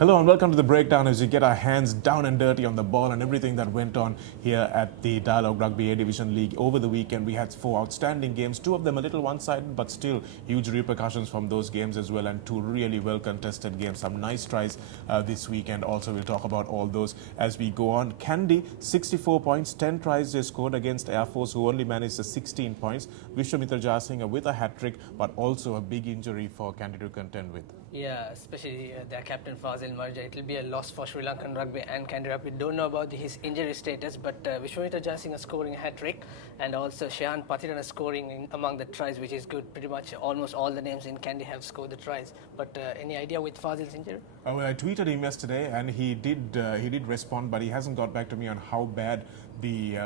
Hello and welcome to the breakdown as we get our hands down and dirty on the ball and everything that went on here at the Dialogue Rugby A Division League over the weekend. We had 4 outstanding games, 2 of them a little one-sided, but still huge repercussions from those games as well, and 2 really well-contested games. Some nice tries this weekend. Also, we'll talk about all those as we go on. Kandy, 64 points, 10 tries they scored against Air Force, who only managed the 16 points. Vishwamitra Jayasinghe with a hat-trick, but also a big injury for Kandy to contend with. Yeah, especially their captain Fazil Marja. It will be a loss for Sri Lankan rugby and Kandy rugby. Don't know about his injury status, but Vishwamitra Jayasinghe scoring a hat-trick, and also Shehan Patirana scoring among the tries, which is good. Pretty much almost all the names in Kandy have scored the tries. But any idea with Fazil's injury? Well, I tweeted him yesterday, and he did respond, but he hasn't got back to me on how bad the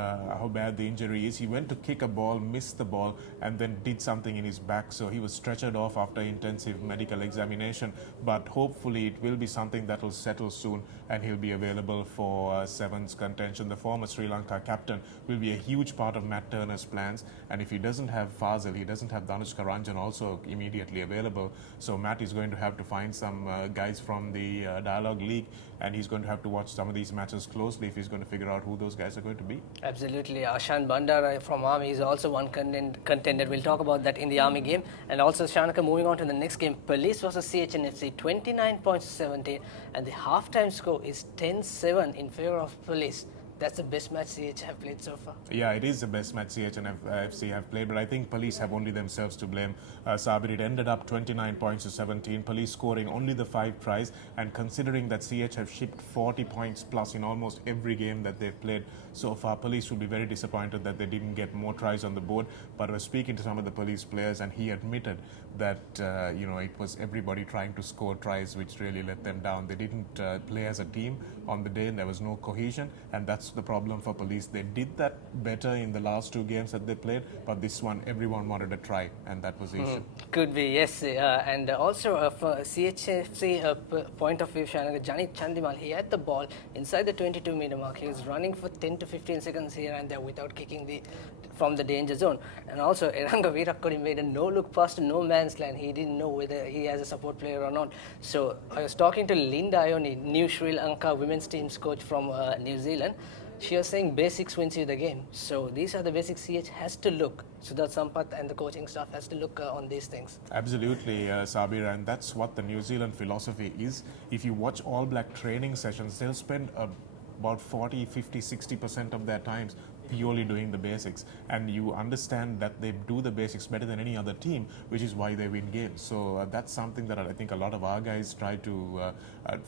injury is. He went to kick a ball, missed the ball, and then did something in his back, so he was stretchered off after intensive medical examination. But hopefully it will be something that will settle soon, and he'll be available for Sevens contention. The former Sri Lanka captain will be a huge part of Matt Turner's plans, and if he doesn't have Fazil, he doesn't have Danushka Ranjan also immediately available. So Matt is going to have to find some guys from the Dialogue League, and he's going to have to watch some of these matches closely if he's going to figure out who those guys are going to be. Absolutely. Ashan Bandara from Army is also one contender. We'll talk about that in the Army game. And also, Shanaka, moving on to the next game, Police versus CHNFC, 29 points to 17, and the halftime score is 10-7 in favour of Police. That's the best match CH have played so far. Yeah, it is the best match CH and FC have played, but I think Police have only themselves to blame. Sabir, it ended up 29 points to 17, Police scoring only the 5 tries, and considering that CH have shipped 40 points plus in almost every game that they've played so far, Police will be very disappointed that they didn't get more tries on the board. But I was speaking to some of the Police players, and he admitted that it was everybody trying to score tries which really let them down. They didn't play as a team on the day, and there was no cohesion, and that's the problem for Police. They did that better in the last 2 games that they played, but this one everyone wanted a try, and that was the issue. Could be, yes. And also for CHFC point of view, Janit Chandimal, he had the ball inside the 22-meter mark. He was running for 10 to 15 seconds here and there without kicking from the danger zone. And also Eranga Virakkodi made a no-look pass to no man's land. He didn't know whether he has a support player or not. So I was talking to Linda Ioni, new Sri Lanka women's team's coach from New Zealand. She was saying basics wins you the game. So these are the basics CH has to look. Sudat Sampath and the coaching staff has to look on these things. Absolutely, Sabir, and that's what the New Zealand philosophy is. If you watch All Black training sessions, they'll spend about 40, 50, 60% of their times purely doing the basics, and you understand that they do the basics better than any other team, which is why they win games. So that's something that I think a lot of our guys try to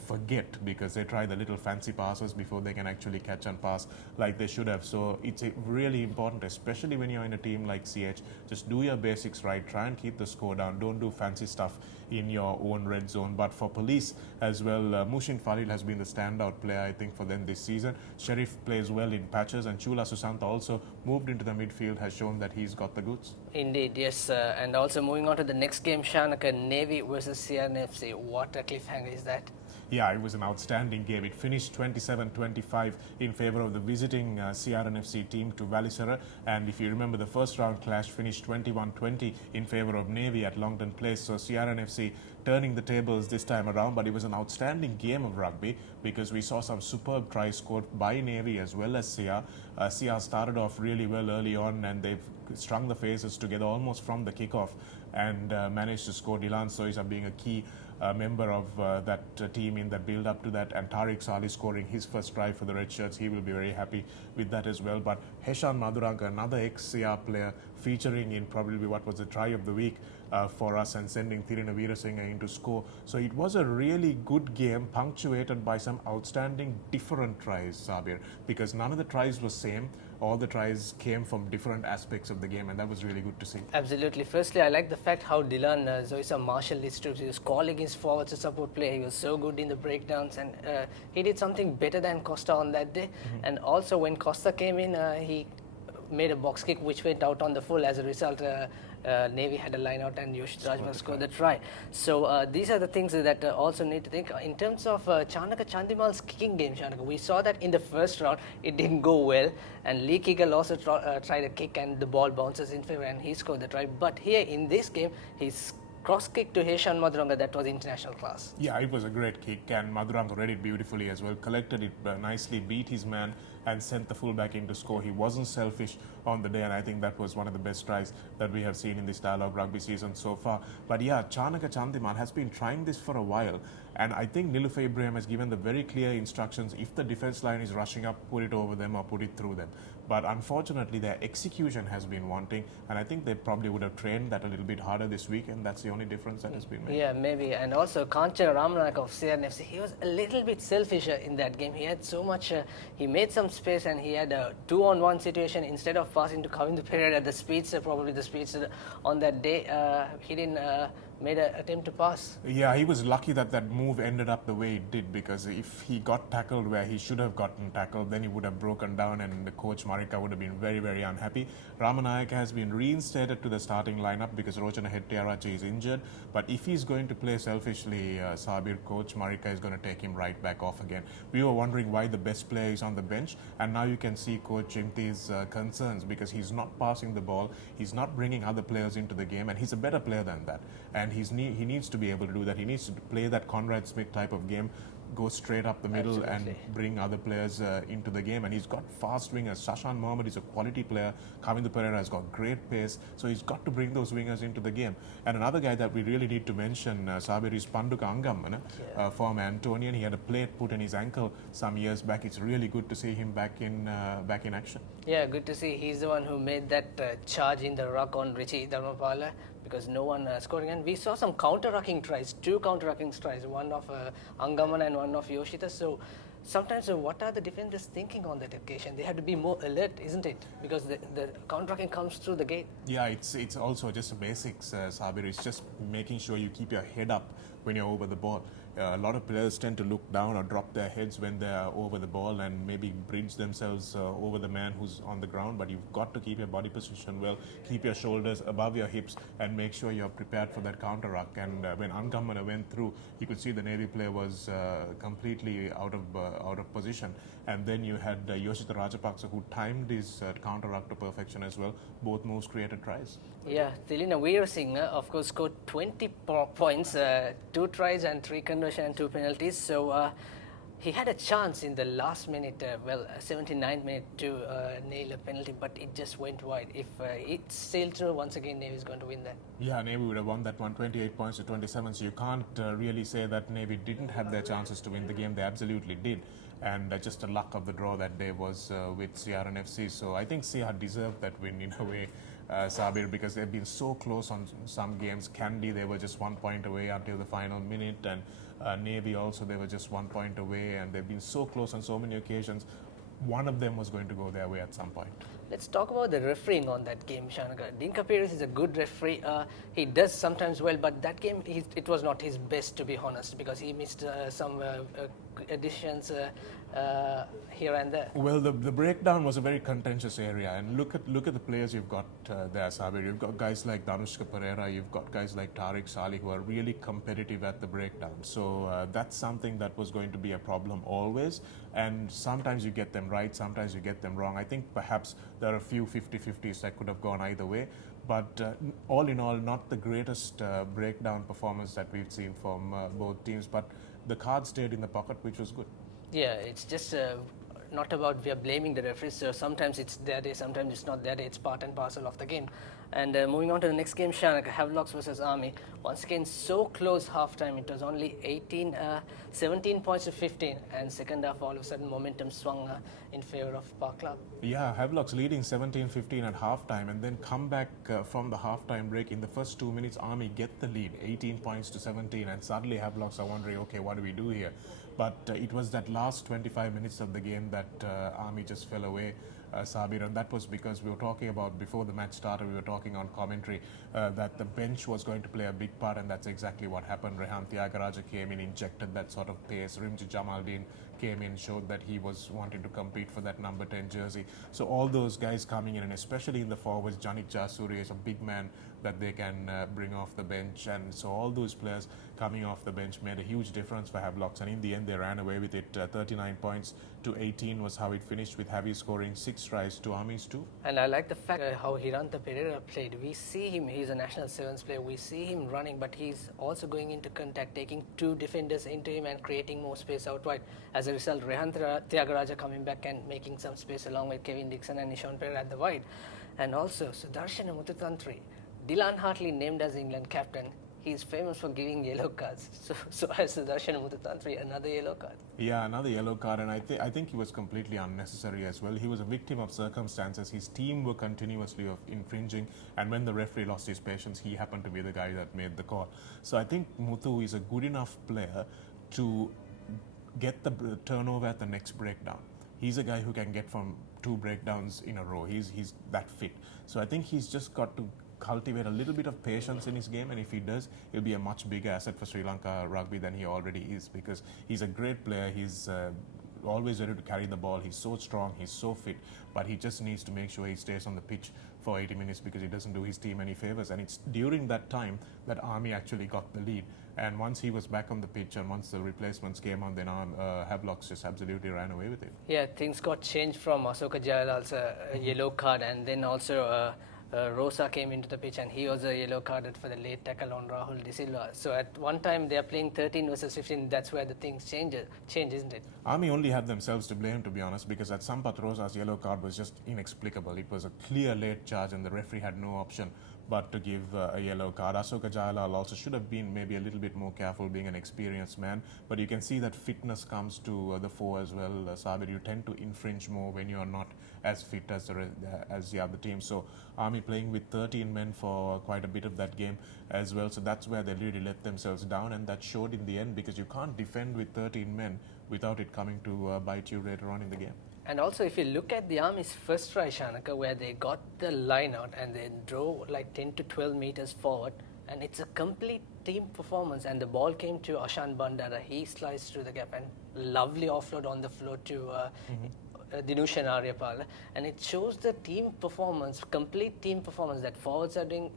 forget, because they try the little fancy passes before they can actually catch and pass like they should have. So it's really important, especially when you're in a team like CH. Just do your basics right, try and keep the score down, don't do fancy stuff in your own red zone. But for Police as well, Mushin Falil has been the standout player, I think, for them this season. Sharif plays well in patches, and Chula Susanta also moved into the midfield, has shown that he's got the goods. Indeed, yes. And also moving on to the next game, Shanaka, Navy versus CRNFC. What a cliffhanger is that? Yeah, it was an outstanding game. It finished 27-25 in favour of the visiting CRNFC team to Valisara. And if you remember, the first round clash finished 21-20 in favour of Navy at Longton Place. So CRNFC turning the tables this time around, but it was an outstanding game of rugby because we saw some superb tries scored by Navy as well as CR. CR started off really well early on, and they've strung the phases together almost from the kickoff and managed to score. Dylan Soisa being a key member of that team in the build up to that, and Tariq Salih scoring his first try for the Red Shirts. He will be very happy with that as well. But Heshan Maduranga, another ex-CR player, featuring in probably what was the try of the week for us, and sending Thirina Veerasinghe into score. So it was a really good game, punctuated by some outstanding different tries, Sabir, because none of the tries were same. All the tries came from different aspects of the game, and that was really good to see. Absolutely. Firstly, I like the fact how Dylan Zoisa marshaled his troops. He was calling his forwards to support play. He was so good in the breakdowns, and he did something better than Costa on that day. And also when Costa came in, he made a box kick which went out on the full. As a result, Navy had a line out and Yoshit Rajman scored the try. So these are the things that also need to think. In terms of Chanaka Chandimal's kicking game, Chanaka, we saw that in the first round it didn't go well, and Lee Kigel also tried a kick and the ball bounces in favor and he scored the try. But here in this game, he's cross kick to Heshan Maduranga, that was international class. Yeah, it was a great kick, and Maduranga read it beautifully as well. Collected it nicely, beat his man, and sent the fullback in to score. He wasn't selfish on the day, and I think that was one of the best tries that we have seen in this Dialogue Rugby season so far. But yeah, Chanaka Chandimal has been trying this for a while, and I think Nilufer Ibrahim has given the very clear instructions: if the defense line is rushing up, put it over them or put it through them. But unfortunately, their execution has been wanting, and I think they probably would have trained that a little bit harder this week, and that's the only difference that has been made. Yeah, maybe. And also, Kancha Ramnayak of CRNFC, he was a little bit selfish in that game. He had so much, he made some space, and he had a 2-on-1 situation. Instead of passing to Kavin Perera, the speeds, probably the speeds on that day, he didn't made an attempt to pass. Yeah, he was lucky that that move ended up the way it did, because if he got tackled where he should have gotten tackled, then he would have broken down and the coach Marika would have been very, very unhappy. Ramanayaka has been reinstated to the starting lineup because Rochana Hettiarachi is injured, but if he's going to play selfishly, Sabir, coach Marika is going to take him right back off again. We were wondering why the best player is on the bench, and now you can see Coach Imti's concerns, because he's not passing the ball, he's not bringing other players into the game, and he's a better player than that. And he needs to be able to do that. He needs to play that Conrad Smith type of game, go straight up the middle. Absolutely. And bring other players into the game. And he's got fast wingers. Shashan Mohammed is a quality player. Kavindu Pereira has got great pace. So he's got to bring those wingers into the game. And another guy that we really need to mention, Sabir, is Panduka Angam, former Antonian. He had a plate put in his ankle some years back. It's really good to see him back in action. Yeah, good to see. He's the one who made that charge in the ruck on Richie Dharmapala, because no one scoring. And we saw some counter-rucking tries, 2 counter-rucking tries, one of Angaman and one of Yoshita. So sometimes what are the defenders thinking on that occasion? They have to be more alert, isn't it? Because the counter-rucking comes through the gate. Yeah, it's also just the basics, Sabir. It's just making sure you keep your head up when you're over the ball. A lot of players tend to look down or drop their heads when they're over the ball and maybe bridge themselves over the man who's on the ground, but you've got to keep your body position well, keep your shoulders above your hips, and make sure you're prepared for that counter ruck. And when Angamana went through, you could see the Navy player was completely out of position. And then you had Yoshita Rajapaksa, who timed his counter ruck to perfection as well. Both moves created tries. Yeah, Tilina Veerasinghe, of course, scored 20 points, 2 tries and 3 conversion and 2 penalties. So he had a chance in the last minute, 79th minute, to nail a penalty, but it just went wide. If it sailed through, once again, Navy is going to win that. Yeah, Navy would have won that one, 28 points to 27. So you can't really say that Navy didn't have their chances to win the game. They absolutely did. And just the luck of the draw that day was with CRNFC. So I think CR deserved that win in a way, Sabir, because they've been so close on some games. Kandy, they were just 1 point away until the final minute, and Navy also, they were just 1 point away, and they've been so close on so many occasions. One of them was going to go their way at some point. Let's talk about the refereeing on that game, Shanaka. Dinka Pires is a good referee. He does sometimes well, but that game, it was not his best, to be honest, because he missed some additions here and there. Well, the breakdown was a very contentious area, and look at the players you've got there, Sabir. You've got guys like Danushka Pereira, you've got guys like Tariq Salih, who are really competitive at the breakdown. So that's something that was going to be a problem always, and sometimes you get them right, sometimes you get them wrong. I think perhaps there are a few 50-50s that could have gone either way, but all in all, not the greatest breakdown performance that we've seen from both teams, but the card stayed in the pocket, which was good. Yeah, it's just not about we are blaming the referees. So sometimes it's their day, sometimes it's not their day. It's part and parcel of the game. And moving on to the next game, Shanaka, Havelocks versus Army. Once again, so close halftime. It was only 17 points to 15. And second half, all of a sudden, momentum swung in favor of Park Club. Yeah, Havelocks leading 17-15 at halftime, and then come back from the halftime break. In the first 2 minutes, Army get the lead, 18 points to 17. And suddenly, Havelocks are wondering, okay, what do we do here? But it was that last 25 minutes of the game that Army just fell away, Sabir, and that was because we were talking about, before the match started, we were talking on commentary that the bench was going to play a big part, and that's exactly what happened. Rehan Tyagaraja came in, injected that sort of pace. Rimji Jamaldeen came in, showed that he was wanting to compete for that number 10 jersey. So all those guys coming in, and especially in the forwards, Janik Jasuri is a big man that they can bring off the bench, and so all those players coming off the bench made a huge difference for Havelocks, and in the end they ran away with it. 39 points to 18 was how it finished, with Javi scoring 6 tries to Army's 2. And I like the fact how ThePapare played. We see him, he's a national sevens player, we see him running, but he's also going into contact, taking 2 defenders into him and creating more space out wide. As a result, Rehan Thiagaraja coming back and making some space along with Kevin Dixon and Nishan Perera at the wide. And also, Sudarshan Muthu, Dylan Hartley named as England captain. He's famous for giving yellow cards. So has Sudarshan Muthu, another yellow card. Yeah, another yellow card, and I think he was completely unnecessary as well. He was a victim of circumstances. His team were continuously infringing, and when the referee lost his patience, he happened to be the guy that made the call. So I think Muthu is a good enough player to get the turnover at the next breakdown. He's a guy who can get from 2 breakdowns in a row. He's that fit. So I think he's just got to cultivate a little bit of patience in his game, and if he does, he'll be a much bigger asset for Sri Lanka rugby than he already is, because he's a great player. He's always ready to carry the ball. He's so strong, he's so fit, but he just needs to make sure he stays on the pitch for 80 minutes, because he doesn't do his team any favors. And it's during that time that Army actually got the lead, and once he was back on the pitch and once the replacements came on, then Havelocks just absolutely ran away with it. Yeah, things got changed from Asoka Jayalal's yellow card, and then also Rosa came into the pitch and he was a yellow carded for the late tackle on Rahul De Silva. So at one time they are playing 13 versus 15. That's where the things change, isn't it? Army only had themselves to blame, to be honest, because at Sampath Rosa's yellow card was just inexplicable. It was a clear late charge and the referee had no option but to give a yellow card. Asoka Jayalal also should have been maybe a little bit more careful, being an experienced man, but you can see that fitness comes to the fore as well. Sabir, you tend to infringe more when you are not as fit as the other team. So Army playing with 13 men for quite a bit of that game as well, so that's where they really let themselves down, and that showed in the end, because you can't defend with 13 men without it coming to bite you later on in the game. And also, if you look at the Army's first try, Shanaka, where they got the line out and they drove like 10 to 12 meters forward, and it's a complete team performance, and the ball came to Ashan Bandara. He sliced through the gap and lovely offload on the floor to Dinushan Aryapala, and it shows the team performance, complete team performance that forwards are doing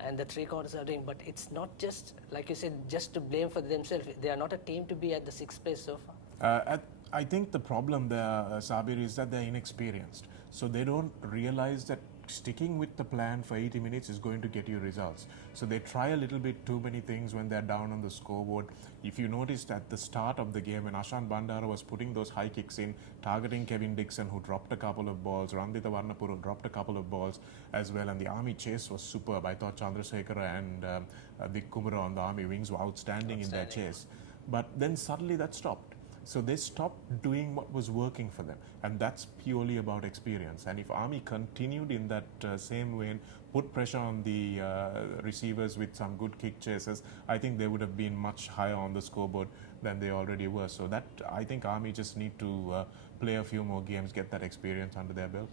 and the 3/4 are doing, but it's not just, like you said, just to blame for themselves. They are not a team to be at the 6th place so far. I think the problem there, Sabir, is that they're inexperienced. So they don't realize that sticking with the plan for 80 minutes is going to get you results. So they try a little bit too many things when they're down on the scoreboard. If you noticed at the start of the game, when Ashan Bandara was putting those high kicks in, targeting Kevin Dixon, who dropped a couple of balls, Randita Varnapuru dropped a couple of balls as well, and the Army chase was superb. I thought Chandrasekhara and Dick Kumara on the Army wings were outstanding in their chase. But then suddenly that stopped. So they stopped doing what was working for them, and that's purely about experience. And if Army continued in that same vein, put pressure on the receivers with some good kick chases, I think they would have been much higher on the scoreboard than they already were. So that, I think Army just need to play a few more games, get that experience under their belt.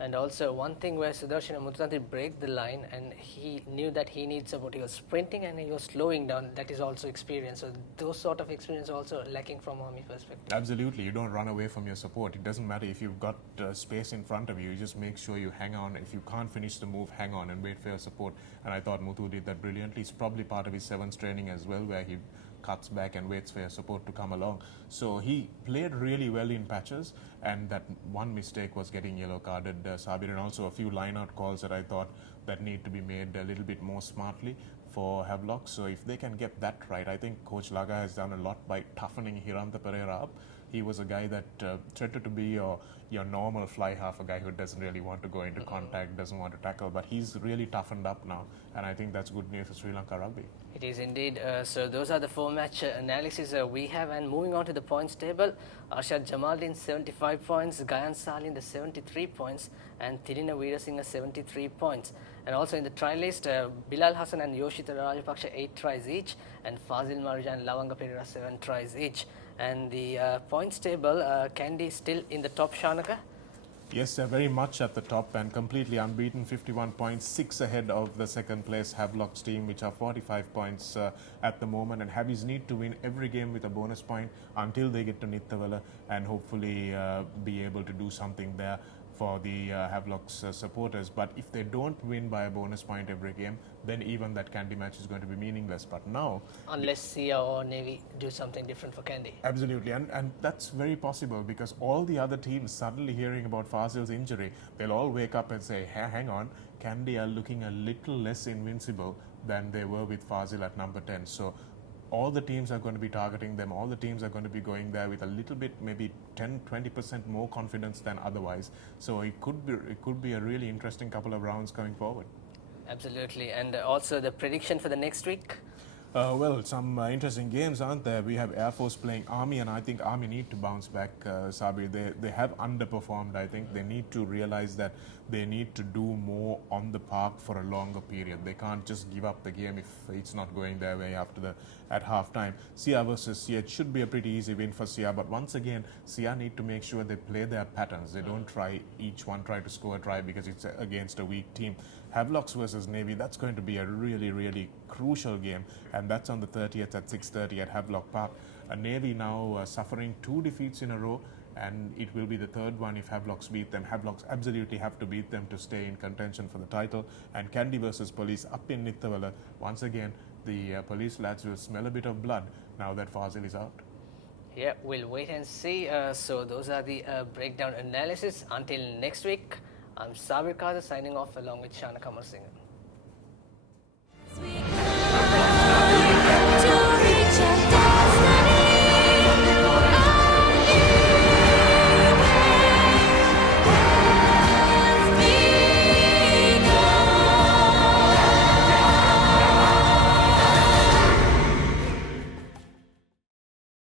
And also one thing where Sudarshan Muthu break the line, and he knew that he needs support. He was sprinting and he was slowing down. That is also experience. So those sort of experience are also lacking from Army perspective. Absolutely. You don't run away from your support. It doesn't matter if you've got space in front of you. You just make sure you hang on. If you can't finish the move, hang on and wait for your support. And I thought Muthu did that brilliantly. It's probably part of his sevens training as well, where he cuts back and waits for your support to come along. So he played really well in patches, and that one mistake was getting yellow carded, Sabir, and also a few line-out calls that I thought that need to be made a little bit more smartly for Havelock. So if they can get that right, I think Coach Laga has done a lot by toughening ThePapare up. He was a guy that threatened to be your normal fly half, a guy who doesn't really want to go into contact, doesn't want to tackle, but he's really toughened up now, and I think that's good news for Sri Lanka rugby. It is indeed. So those are the 4-match analysis we have, and moving on to the points table, Arshad Jamaldin 75 points, Gayan Salin the 73 points, and Tirina Veerasinghe 73 points. And also in the try list, Bilal Hassan and Yoshita Rajapaksha 8 tries each, and Fazil Marja and Lavanga Perera 7 tries each. And the points table, Candy still in the top, Shanaka? Yes, they're very much at the top and completely unbeaten, 51 points, 6 ahead of the second place Havelock's team, which are 45 points at the moment. And Havies need to win every game with a bonus point until they get to Nithavala and hopefully be able to do something there for the Havelock's supporters. But if they don't win by a bonus point every game, then even that Candy match is going to be meaningless. But now, Unless Sia or Navy do something different for Candy. absolutely, and that's very possible because all the other teams suddenly hearing about Fazil's injury, they'll all wake up and say, hang on, Candy are looking a little less invincible than they were with Fazil at number 10. So all the teams are going to be targeting them, all the teams are going to be going there with a little bit, maybe 10-20% more confidence than otherwise. So it could be a really interesting couple of rounds going forward. Absolutely. And also the prediction for the next week? Well, some interesting games, aren't there? We have Air Force playing Army, and I think Army need to bounce back, Sabir. They have underperformed, I think. They need to realize that they need to do more on the park for a longer period. They can't just give up the game if it's not going their way at halftime. Sia versus Sia, it should be a pretty easy win for Sia, but once again, Sia need to make sure they play their patterns. They don't try to score a try because it's against a weak team. Havelocks versus Navy, that's going to be a really, really crucial game, and that's on the 30th at 6:30 at Havelock Park. Navy now suffering 2 defeats in a row, and it will be the third one if Havelocks beat them. Havelocks absolutely have to beat them to stay in contention for the title. And Candy versus Police up in Nithavala, once again, the police lads will smell a bit of blood now that Fazil is out. Yeah, we'll wait and see. So those are the breakdown analysis. Until next week, I'm Sabir Kaza signing off along with Shana Kamal Singh.